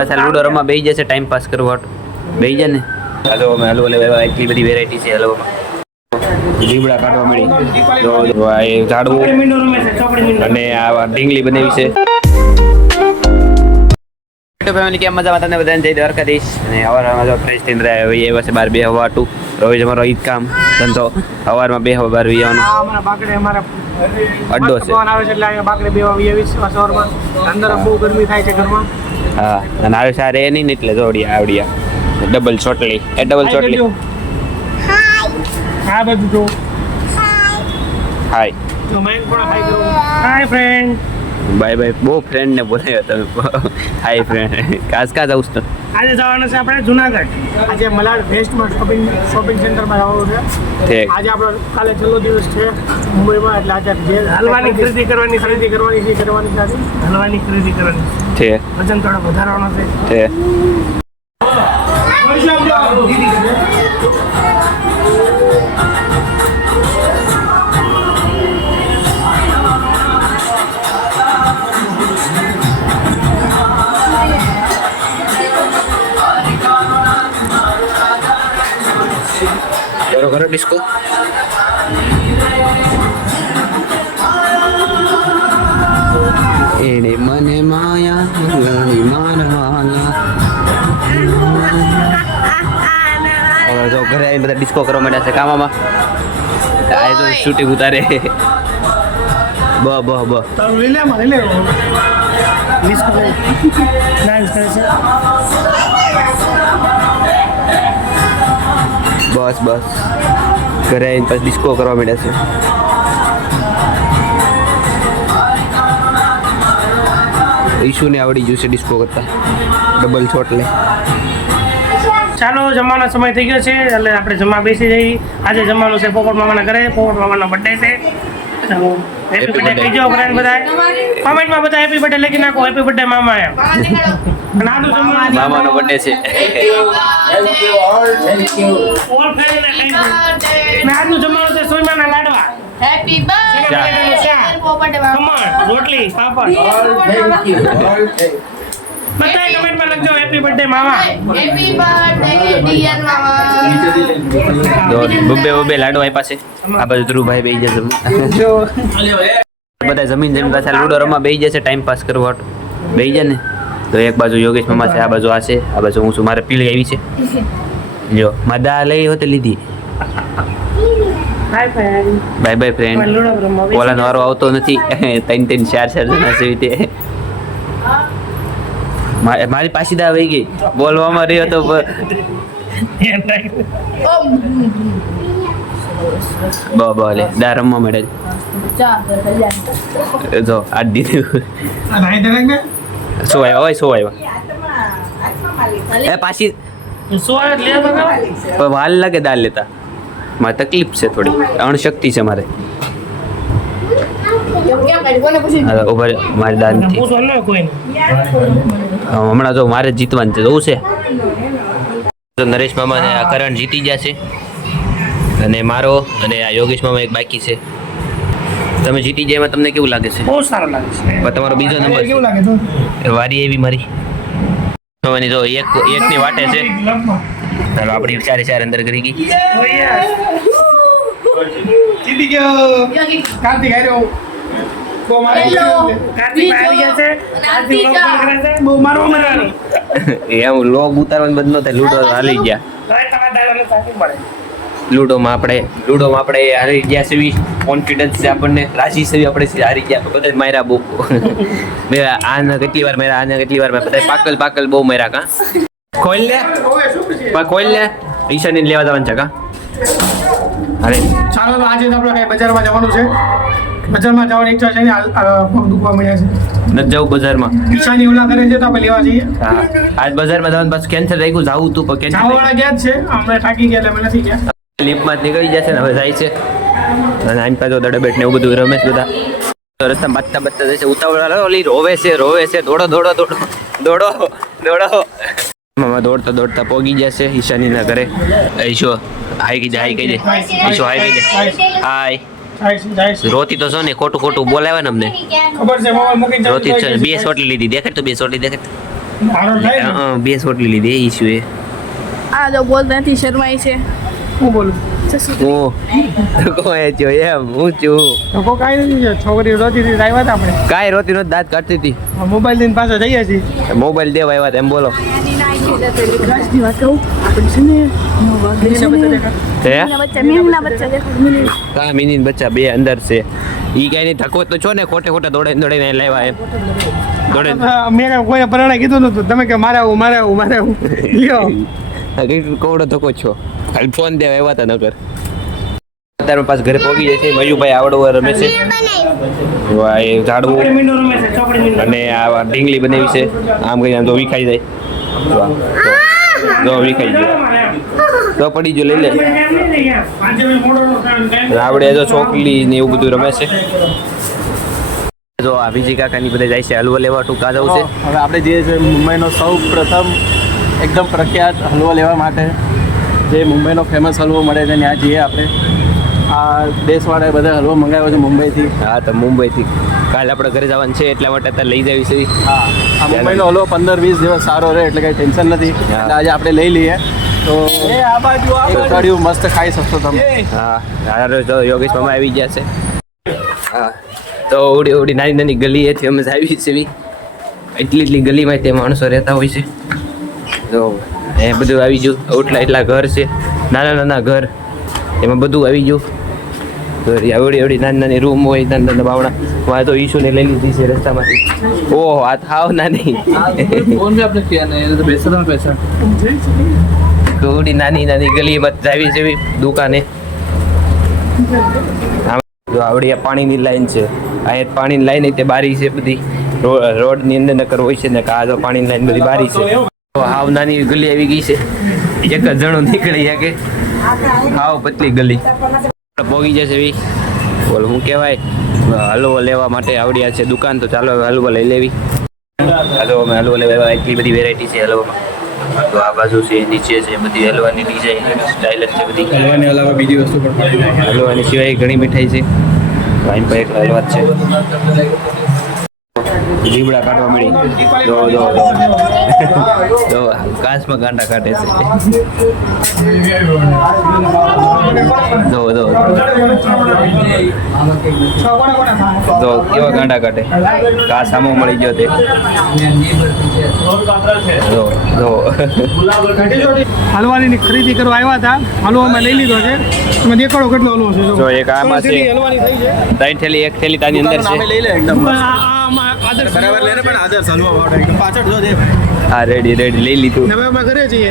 પાછા લૂડો રમવા બેસી જશે ટાઈમ પાસ કરવા બેસી જાય ને. હલવામાં હલવો લેવા એટલી બધી વેરાયટી છે હલવામાં. લીમડા કાઢવા મળી તો આ એ ઝાડવું અને આ ઢીંગલી બનાવી છે. ફેમિલી કેમ મજામાં તમને બધાને જઈ દ્વારકાધીશ અને સવારમાં જો ફ્રેશ થઈને રહ્યા એ વર્ષે બાર બે હવાટું રોજ અમારો ઈદ કામ ધંધો સવારમાં બે હવા બાર વીવાનું અડ્ડો છે. હા અને આવે સારે એ નહીં ને એટલે જોડિયા આવડિયા double ચોટલી A double ચોટલી. Hi hi friend. Bye by બહુ ફ્રેન્ડ ને બોલાયો તમે. હાય ફ્રેન્ડ કાસ કા જાઉં તો આજે જવાનું છે આપણે જુનાગઢ. આજે મલાડ વેસ્ટમાં શોપિંગ સેન્ટરમાં જવાનું છે. ઠીક. આજે આપણો કાલે છેલ્લો દિવસ છે મુંબઈમાં એટલે આજે જે હલવાની ખરીદી કરવાની છે હલવાની ખરીદી કરવાની છે. વજન થોડો વધારવાનો છે. કરો ડિસ્કો. એને મને માયા મંગળની માનવાલા. હવે જો ઘરે આવીને બધા ડિસ્કો કરવા માંડ્યા છે કામમાં. આ તો શૂટિંગ ઉતારે. બ લઈ લે ડિસ્કો ડાન્સ કરે છે. બસ ઘરે આવીને પછી ડિસ્કો કરવા માંડ્યા છે. ઈશુને આવડી ગયું છે ડિસ્કો કરતા ડબલ ચોટલે. ચાલો જમવાનો સમય થઈ ગયો છે એટલે આપણે જમવા બેસી જઈએ. આજે જમવાનું છે પોપટ મામાના ઘરે. પોપટ મામાનો બર્થડે છે. ચાલો હેપી બર્થડે કહીજો ફ્રેન્ડ બધા કોમેન્ટમાં બધા હેપી બર્થડે લખી નાખો. હેપી બર્થડે મામા એમ. મામાનો બર્થડે છે. ઓલ ફ્રેન્ડ ને આજનું જમવાનું છે સોયમાના લાડવા. હેપી બર્થડે પોપટ ખમણ રોટલી પાપડ. બધા કમેન્ટમાં લખજો હેપી બર્થડે મામા. હેપી બર્થડે ડિયર મામા. બબ્બે લાડો આપ્યા છે. આ બાજુ ધ્રુવભાઈ બેસી જશે. બધા જમીન પાછા લૂડો રમવા બેસી જશે ટાઈમ પાસ કરવા બેસી જાય ને. તો એક બાજુ યોગેશ મામા છે, આ બાજુ આ છે, આ બાજુ હું છું. મારે પીલી આવી છે જો મદા લઈ હોતે લીધી. Hi friend. Bye bye friend. ઓલાનો વારો આવતો નથી. 3 4 જણા છે તે. મારી પાછી દા વહી ગઈ બોલવામાં રહ્યો તો બોલે દા રમવા મળે જો આ દીધું. શું આવ્યા એ પાછી વાલ લાગે દાલ લેતા. મારે તકલીફ છે થોડી અણશક્તિ છે મારે. મારી દાલ નથી હમણાં જો મારે જીતવાનું છે જોવું છે. તો નરેશ મામા ને આ કરણ જીતી ગયા છે અને મારો અને આ યોગેશ મામા એક બાકી છે. તમે જીતી જાય એમાં તમને કેવું લાગે છે? બહુ સારું લાગે છે. પણ તમારો બીજો નંબર કેવું લાગે તો વારી એવી મારી જો એકની વાટે છે. ચાલો આપણી ચારે અંદર કરી ગઈ. જીતી ગયો કાર્તિક હાર્યો. એમ લોગ ઉતારવાનું બંધ ન થાય. લૂડો હાલી ગયા. લૂડોમાં આપણે હારી ગયા છે. કોન્ફિડન્સ છે આપણને. રાજી છે આપણે હારી ગયા. બધા માર્યા બહુ. મેં આને કેટલી વાર બધા પાકલ બહુ માર્યા. કા ખોલ લે ઈશાની લેવા જવાનું છે. કા અરે ચાલો આજે તો આપણે બજારમાં જવાનું છે. બજારમાં જવાની ઈચ્છા છે ને પગ દુખવા મળ્યા છે. નથી જવું બજારમાં. ઈશાની ઓલા કરે છે તો આપણે લેવા જઈએ. હા આજ બજારમાં જવાનું પાછું કેન્સલ રાખ્યું. જાવું તું પણ કેન્સલ. ચાવવાળા ગયા જ છે. અમે થાકી ગયા એટલે અમે નથી ગયા. લિફ્ટમાં જ નીકળી જશે ને હવે જાય છે. અને આમ પાછો દડબેટ ને એવું બધું રમેશ બધા રસ્તા બાજતા જશે. ઉતાવળ ઓલી રોવે છે. દોડો મામા દોડતા પોગી જશે ઈશાનીના ઘરે. ઈશો હાઈ કહી દે. ઈશો હાઈ કહી દે. હાય રોતી તો છો ને ખોટું બોલાવે ને અમને. ખબર છે મોબાઈલ મૂકીને રોતી છે. 2 સોટલી લીધી. દેખાડ તો 2 સોટલી દેખાડ. મારો થાય ને. બે સોટલી લીધી એ ઇસ્યુ એ આ જો બોલતા નથી શરમાય છે હું બોલું હું તો કોઈ છો એમ હું છું તો કોઈ કાંઈ નથી થયું. છોકરી રોતી હતી આવ્યા હતા આપણે કાંઈ રોતી નો દાંત કાઢતી હતી મોબાઈલ લઈને પાછા જઈએ છીએ. મોબાઈલ દેવા આવ્યા હતા એમ બોલો હે કા મિની બચ્ચા બે અંદર છે ઈ કઈ નહીં થકો તો છો ને ખોટે ખોટા દોડાઈને લાવ્યા એમ દોડે મેં કોઈને પરણે કીધું નતું તમે કે મારે આવું લ્યો કોવડો ધક્કો છો ખાલી ફોન દેવા આવ્યા હતા નગર અત્યારે પાસ ઘરે પહોંચી જાય છે મયુભાઈ આવડો રમે છે વાહ એ ઝાડવું ચોપડી મીંડો રમે છે, ચોપડી મીંડો. અને આ ઢીંગલી બનાવી છે આમ કઈ આમ તો વિખાઈ જાય વાહ, જો વિખાઈ ગયો તો પડી જો લઈ લે આવડે જો ચોકલી ને એવું બધું રમે છે જો આ બીજી કાકાની બધા જાય છે હલવો લેવા ટૂંકા જવું છે હવે આપણે જઈએ છીએ મુંબઈનો સૌ પ્રથમ એકદમ પ્રખ્યાત હલવો લેવા માટે જે મુંબઈનો ફેમસ હલવો મળે છે ત્યાં જઈએ આપણે આ દેશવાળાએ બધા હલવો મંગાવ્યો છે મુંબઈથી હા તો મુંબઈથી કાલે આપણે ઘરે જવાનું છે એટલા માટે અત્યારે લઈ જવી છે હા આ મુંબઈનો હલવો 15-20 દિવસ સારો રહે એટલે કંઈ ટેન્શન નથી એટલે આજે આપણે લઈ લઈએ તો એક અઠવાડિયું મસ્ત ખાઈ શકશો તમે હા હારો જો યોગેશ મામા આવી ગયા છે હા તો ઉડી ઉડી નાની નાની ગલી એથી અમે આવી છે એટલી ગલીમાં તે માણસો રહેતા હોય છે જો એ બધું આવી ગયું એટલા ઘર છે નાના નાના ઘર એમાં બધું આવી ગયું તો આવડી આવડી નાની નાની રૂમ હોય નાના નાના બાવડા વાં તો ઈશુને લઈ લીધી છે રસ્તામાંથી ઓહો આ થાવ નાની ફોન भी आपने किया नहीं तो पैसा तो पैसा થોડી નાની નાની ગલીમાં જાવી છે દુકાને જો આવડી આ પાણીની લાઈન છે આ એક પાણીની લાઈન તે બારી છે બધી રોડની અંદર નકર હોય છે ને આ જો પાણીની લાઈન બધી બારી છે તો હાવ નાની ગલી આવી ગઈ છે એક જ જણો નીકળી શકે હાવ પતલી ગલી પોગી જશે એવી બોલ હું કહેવાય હલવો લેવા માટે આવડ્યા છે દુકાન તો ચાલો હવે હલવો લઈ લેવી હલવો અમે હલવો લેવા એટલી બધી વેરાયટી છે હલવામાં તો આ બાજુ છે નીચે છે બધી હલવાની ડિઝાઇન સ્ટાઇલ જ છે બધી હલવાની અલાવા બીજી વસ્તુ પણ મળી જાય હલવાની સિવાય ઘણી મીઠાઈ છે વાઈન પર એક હલવા જ છે લીમડા કાઢવા મળી જો જો જો કાચમાં ગાંડા કાઢે છે જો જો જો કેવા ગાંડા કાઢે કાચ સામો મળી ગયો તે જો જો હલવાની ખરીદી કરવા આવ્યા હતા હલવો અમે લઈ લીધો છે તમે દેખાડો કેટલો હલવો છે જો એક આમાં છે હલવાની થઈ છે ત્રણ થેલી એક થેલી તાની અંદર નામે છે લઈ લે એકદમ આમાં આદર્શ બરાબર લઈને પણ આદર્શ હલવા વાળો એકદમ પાછળ જો દે હા રેડી રેડી લઈ લીધું હવે અમે ઘરે જઈએ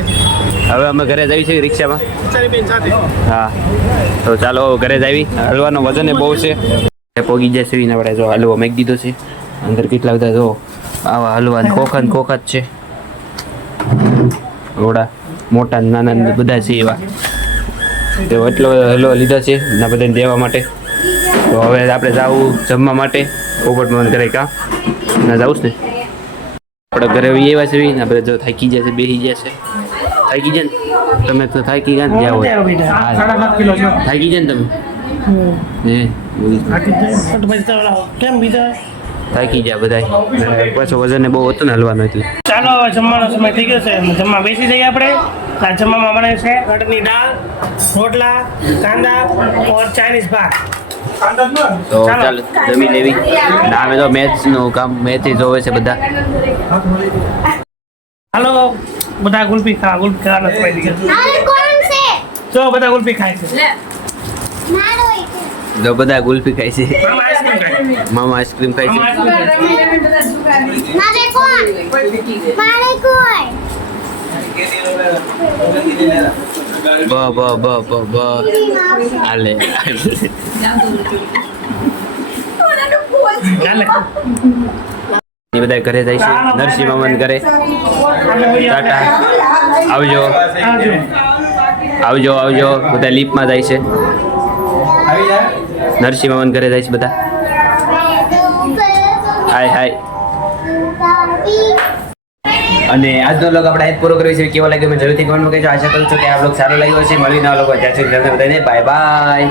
હવે અમે ઘરે જઈએ છીએ રિક્ષામાં ચાલી બેન સાથે હા તો ચાલો ઘરે જ આવી હલવાનો વજન બહુ છે પોગી જશે ને આપણે જો હલવો મેક દીધો છે અંદર કેટલા બધા જો આવા હલવા ખોખા જ છે રોડા મોટા ને નાના ને બધા છે એવા તો એટલો હલવો લીધો છે ના બધાને દેવા માટે તો હવે આપણે જાવું જમવા માટે પોપટમાં ઘરે કાં ના જાવું ને આપણે ઘરે એવા છે ને આપણે જો થાકી જશે બેસી જશે થાકી જાય ને તમે તો થાકી ગયા ને જાઓ હા 7.5 કિલો છે થાકી જાય ને તમે કેમ બીજા થાકી ગયા બધા પાછો વજન બહુ હતું ને હલવાનું એટલે ચાલો હવે જમવાનો સમય થઈ ગયો છે જમવા બેસી જઈએ આપણે આ જમવામાં બને છે અડદની દાળ રોટલા કાંદા ઓર ચાઇનીઝ ભાત તો ચાલો જમી લેવી નામે તો મેચનું કામ મેચ જોવે છે બધા હાલો બધા ગુલ્ફી ખાવાનો સમય થઈ ગયો જો બધા ગુલ્ફી ખાય છે જો બધા ગુલ્ફી ખાય છે મામા આઈસ્ક્રીમ ખાય મામા આઈસ્ક્રીમ ખાય છે મારે કોણ મારે કોણ બ આલે એ બધા ઘરે જાય છે નરસિંહ મામાને ઘરે ટાટા આવજો આવજો આવજો બધા લીપમાં જાય છે નરસિંહ મામાને ઘરે જાય છે બધા હાય હાય અને આજનો બ્લોગ આપણે પૂરો કર્યો છે કેવો લાગ્યો મેં જરૂરથી કમેન્ટમાં કહેજો આશા કરું છું કે આ બ્લોગ સારો લાગ્યો છે મળી નવા લોકો ત્યાં સુધી બધાને બાય બાય